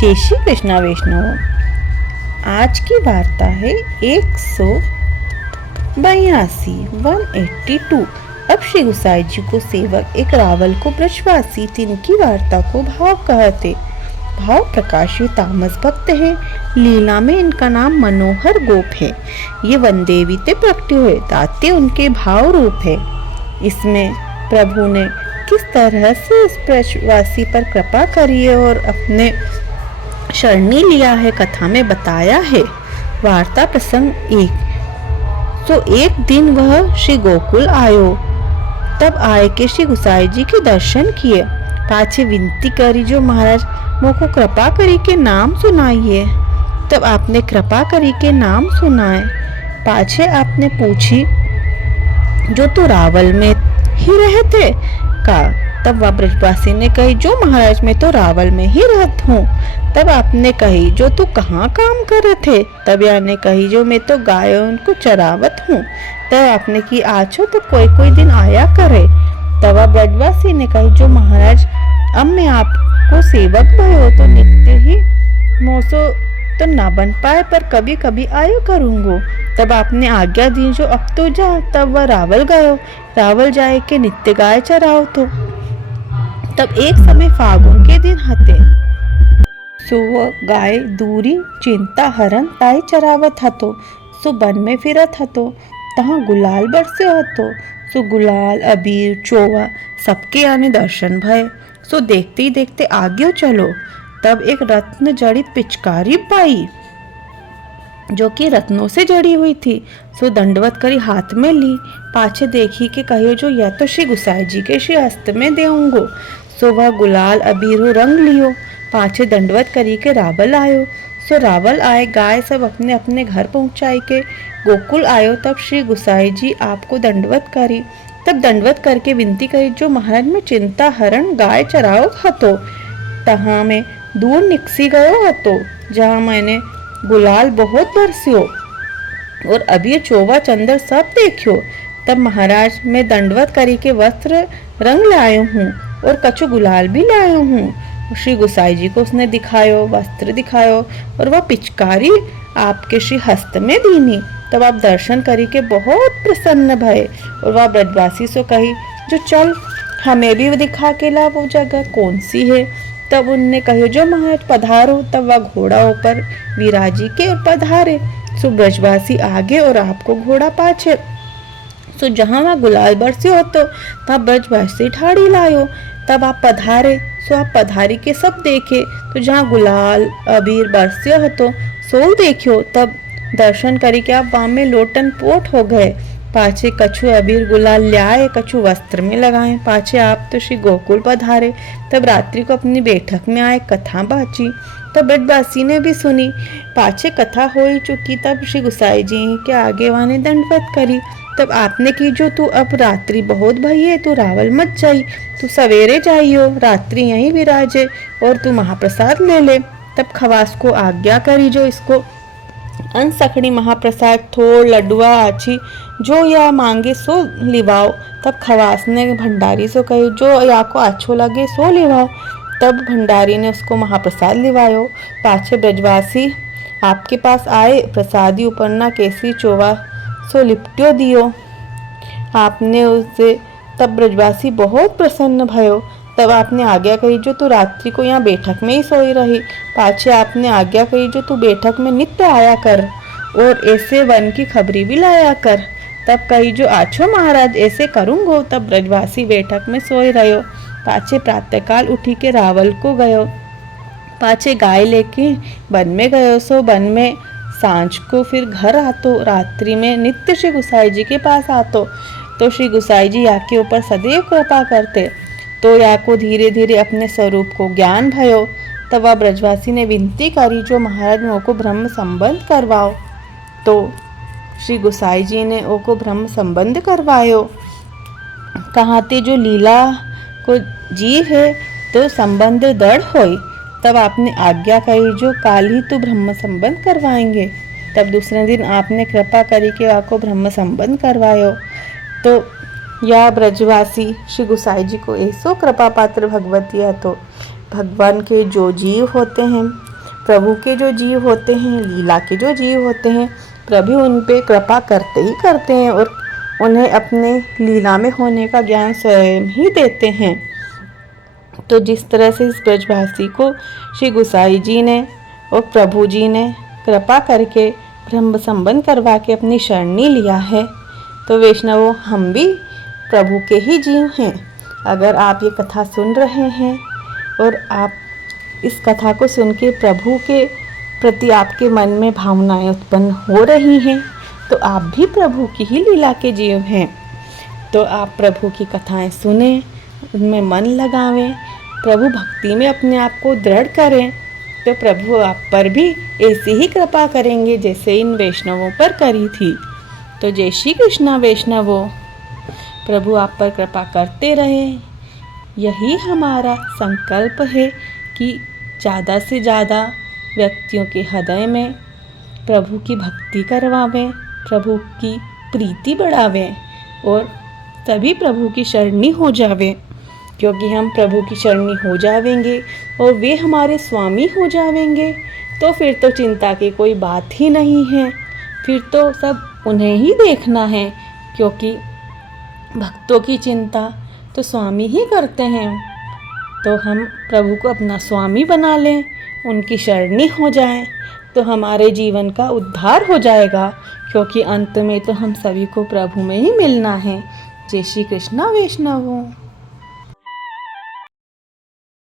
जय श्री कृष्णा वैष्णव। आज की वार्ता है 182। अब श्री गुसाई जी को सेवक एक रावल को ब्रजवासी तिनकी वार्ता को भाव कहते। भाव प्रकाशी तामस भक्त है। लीला में इनका नाम मनोहर गोप है। ये वनदेवी ते प्रकट हुए दाते उनके भाव रूप है। इसमें प्रभु ने किस तरह से इस ब्रजवासी पर कृपा करी है और अपने शरणी लिया है कथा में बताया है। वार्ता प्रसंग 1। तो एक दिन वह श्री गोकुल आयो। तब आए के श्री गुसाई जी के दर्शन किए। पाछे विनती करी जो महाराज मोको कृपा करी के नाम सुनाइए। तब आपने कृपा करी के नाम सुनाए। पाछे आपने पूछी जो तू रावल में ही रहते का। तब वह ब्रजवासी ने कही जो महाराज मैं तो रावल में ही रहत हूँ। तब आपने कही जो तू कहाँ काम कर थे। तब याने कही जो मैं तो गाय उनको चरावत हूँ। तब आपने की आछो तो कोई कोई दिन आया करे। तब ब्रजवासी ने कही जो महाराज अब मैं आपको सेवक भयो तो नित्य ही मोसो तो ना बन पाए पर कभी कभी आयो करूँगो। तब आपने आज्ञा दी जो अब तो जा। तब वह रावल गयो। रावल जाए के नित्य गाय चराओ तो। तब एक समय फागुन के दिन हते। सो वह गाय दूरी चिंता हरण ताई चरावत हतो। सो वन में फिरत हतो। तहाँ गुलाल बरसे हतो। सो गुलाल अबीर चोवा सबके आने दर्शन भय। सो देखते ही देखते आगे चलो। तब एक रत्न जड़ित पिचकारी पाई जो कि रत्नों से जड़ी हुई थी। सो दंडवत करी हाथ में ली। पाछे देखी के कहियो जो यह तो श्री गुसाई जी के श्री हस्त में देऊंगो। सो वह गुलाल अबीर रंग लियो। पाछे दंडवत करी के रावल आयो। सो रावल आए गाय सब अपने अपने घर पहुंचाई के गोकुल आयो। तब श्री गुसाई जी आपको दंडवत करी। तब दंडवत करके विनती करी जो महाराज में चिंता हरण गाय चराओ हतो। तहाँ में दूर निकसी गयो हतो जहाँ मैंने गुलाल बहुत बरसियो और अभी चोवा चंदर सब देखियो। तब महाराज मैं दंडवत करी के वस्त्र रंग लायो हूँ और कछु गुलाल भी लायो हूँ। श्री गुसाई जी को उसने दिखायो वस्त्र दिखायो और वह पिचकारी आपके श्री हस्त में दीनी। तब आप दर्शन करी के बहुत प्रसन्न भये और वह ब्रजवासी से कही जो चल हमें भी दिखा के ला वो जगह कौन सी है। तब उनने कहो जो महाराज पधारो। तब वह घोड़ा ऊपर विराजी के और पधारे। सो ब्रजवासी आगे और आपको घोड़ा पाछे। सो जहाँ वह गुलाल बरसे हो तो तब ब्रजवासी ठाड़ी लायो। तब आप पधारे। सो आप पधारी के सब देखे तो जहाँ गुलाल अबीर बरसे हो तो सो देखियो। तब दर्शन करी के आप वहाँ में लोटन पोट हो गए। पाछे कछु अबीर गुलाल ल्याए कछु वस्त्र में लगाए। पाछे आप तो श्री गोकुल पधारे। तब रात्रि को अपनी बैठक में आए कथा बाची। तब ब्रजवासी ने भी सुनी। पाछे कथा हो ही चुकी। तब श्री गुसाई जी के आगे वाने दंडवत करी। तब आपने की जो तू अब रात्रि बहुत भई है तू रावल मत जाई। तू सवेरे जाइयो रात्रि यहीं विराजे और तू महाप्रसाद ले ले। तब खवास को आज्ञा करी जो इसको अनसखड़ी महाप्रसाद थोड़ लड्डुआ आछी जो या मांगे सो लिवाओ। तब खवास ने भंडारी से कही जो या को अच्छो लगे सो लिवाओ। तब भंडारी ने उसको महाप्रसाद लिवायो। पाछे ब्रजवासी आपके पास आए। प्रसादी उपन्ना केसरी चोवा सो लिपट्यो दियो आपने उसे। तब ब्रजवासी बहुत प्रसन्न भयो। तब आपने आज्ञा कही जो तू रात्रि को यहाँ बैठक में ही सोई रही। पाछे आपने आज्ञा कही जो तू बैठक में नित्य आया कर और ऐसे वन की खबरी भी लाया कर। तब कही जो आछो महाराज ऐसे करूँगो। तब ब्रजवासी बैठक में सोए रहो। पाछे प्रातःकाल उठी के रावल को गयो। पाछे गाय लेके वन में गयो। सो वन में सांझ को फिर घर आतो। रात्रि में नित्य श्री गुसाई जी के पास आतो। तो श्री गुसाई जी या के ऊपर सदैव कृपा करते। तो या को धीरे धीरे अपने स्वरूप को ज्ञान भयो। तब वह ब्रजवासी ने विनती करी जो महाराज मोह को ब्रह्म संबंध करवाओ। तो श्री गुसाई जी ने ओ को ब्रह्म संबंध करवायो। कहाते जो लीला को जीव है तो संबंध दृढ़ होई। तब आपने आज्ञा कही जो काल ही तो ब्रह्म संबंध करवाएंगे। तब दूसरे दिन आपने कृपा करी के आपको ब्रह्म संबंध करवायो। तो या ब्रजवासी श्री गुसाई जी को ऐसो कृपा पात्र भगवती है। तो भगवान के जो जीव होते हैं प्रभु के जो जीव होते हैं, लीला के जो जीव होते हैं, प्रभु उन पे कृपा करते ही करते हैं और उन्हें अपने लीला में होने का ज्ञान स्वयं ही देते हैं। तो जिस तरह से इस ब्रजवासी को श्री गुसाई जी ने और प्रभु जी ने कृपा करके ब्रह्म संबंध करवा के अपनी शरणी लिया है, तो वैष्णवों हम भी प्रभु के ही जीव हैं। अगर आप ये कथा सुन रहे हैं और आप इस कथा को सुन के प्रभु के प्रति आपके मन में भावनाएं उत्पन्न हो रही हैं, तो आप भी प्रभु की ही लीला के जीव हैं। तो आप प्रभु की कथाएं सुने, उनमें मन लगावें, प्रभु भक्ति में अपने आप को दृढ़ करें, तो प्रभु आप पर भी ऐसी ही कृपा करेंगे जैसे इन वैष्णवों पर करी थी। तो जय श्री कृष्णा वैष्णवों, प्रभु आप पर कृपा करते रहें। यही हमारा संकल्प है कि ज़्यादा से ज़्यादा व्यक्तियों के हृदय में प्रभु की भक्ति करवावें, प्रभु की प्रीति बढ़ावें और सभी प्रभु की शरणी हो जावें। क्योंकि हम प्रभु की शरणी हो जावेंगे और वे हमारे स्वामी हो जावेंगे, तो फिर तो चिंता की कोई बात ही नहीं है, फिर तो सब उन्हें ही देखना है। क्योंकि भक्तों की चिंता तो स्वामी ही करते हैं। तो हम प्रभु को अपना स्वामी बना लें, उनकी शरणी हो जाएं, तो हमारे जीवन का उद्धार हो जाएगा। क्योंकि अंत में तो हम सभी को प्रभु में ही मिलना है। जय श्री कृष्णा वैष्णवों।